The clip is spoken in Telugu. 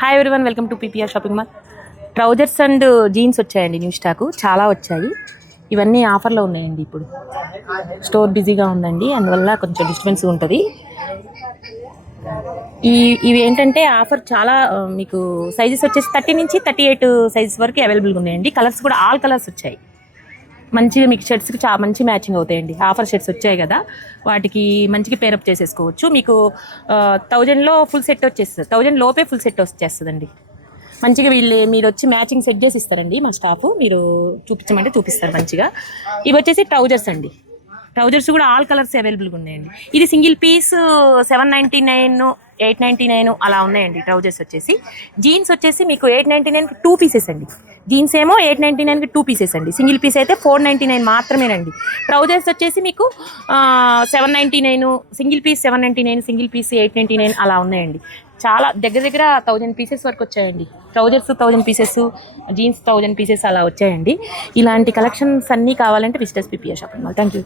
Hi everyone, welcome to PPR shopping mall. Trousers and jeans వచ్చాయండి, న్యూ స్టాకు చాలా వచ్చాయి. ఇవన్నీ ఆఫర్లో ఉన్నాయండి. ఇప్పుడు స్టోర్ బిజీగా ఉందండి, అందువల్ల కొంచెం డిస్టర్బెన్స్ ఉంటుంది. ఇవి ఏంటంటే ఆఫర్ చాలా మీకు సైజెస్ వచ్చేసి 30 నుంచి 38 సైజెస్ వరకు అవైలబుల్గా ఉన్నాయండి. కలర్స్ కూడా ఆల్ కలర్స్ వచ్చాయి. మంచిగా మీకు షర్ట్స్కి చాలా మంచి మ్యాచింగ్ అవుతాయండి. ఆఫర్ షర్ట్స్ వచ్చాయి కదా, వాటికి మంచిగా పేరప్ చేసేసుకోవచ్చు. మీకు 1000లో ఫుల్ సెట్ వచ్చేస్తుంది, 1000 లోపే ఫుల్ సెట్ వచ్చేస్తుందండి. మంచిగా మీరు వచ్చి మ్యాచింగ్ సెట్ చేసి ఇస్తారండి మా స్టాఫ్. మీరు చూపించమంటే చూపిస్తారు మంచిగా. ఇవి వచ్చేసి ట్రౌజర్స్ అండి. ట్రౌజర్స్ కూడా ఆల్ కలర్స్ అవైలబుల్గా ఉన్నాయండి. ఇది సింగిల్ పీస్ 799, 899 అలా ఉన్నాయండి. ట్రౌజర్స్ వచ్చేసి జీన్స్ వచ్చేసి మీకు 899కి 2 పీసెస్ అండి. జీన్స్ ఏమో 899కి 2 పీసెస్ అండి. సింగిల్ పీస్ అయితే 499 మాత్రమేనండి. ట్రౌజర్స్ వచ్చేసి మీకు 799, సింగిల్ పీస్ 799, సింగిల్ పీస్ 899 అలా ఉన్నాయండి. చాలా దగ్గర 1000 పీసెస్ వరకు వచ్చాయండి. ట్రౌజర్స్ 1000 పీసెస్, జీన్స్ 1000 పీసెస్ అలా వచ్చాయండి. ఇలాంటి కలెక్షన్స్ అన్నీ కావాలంటే visitors PPR shopping mall. Thank you.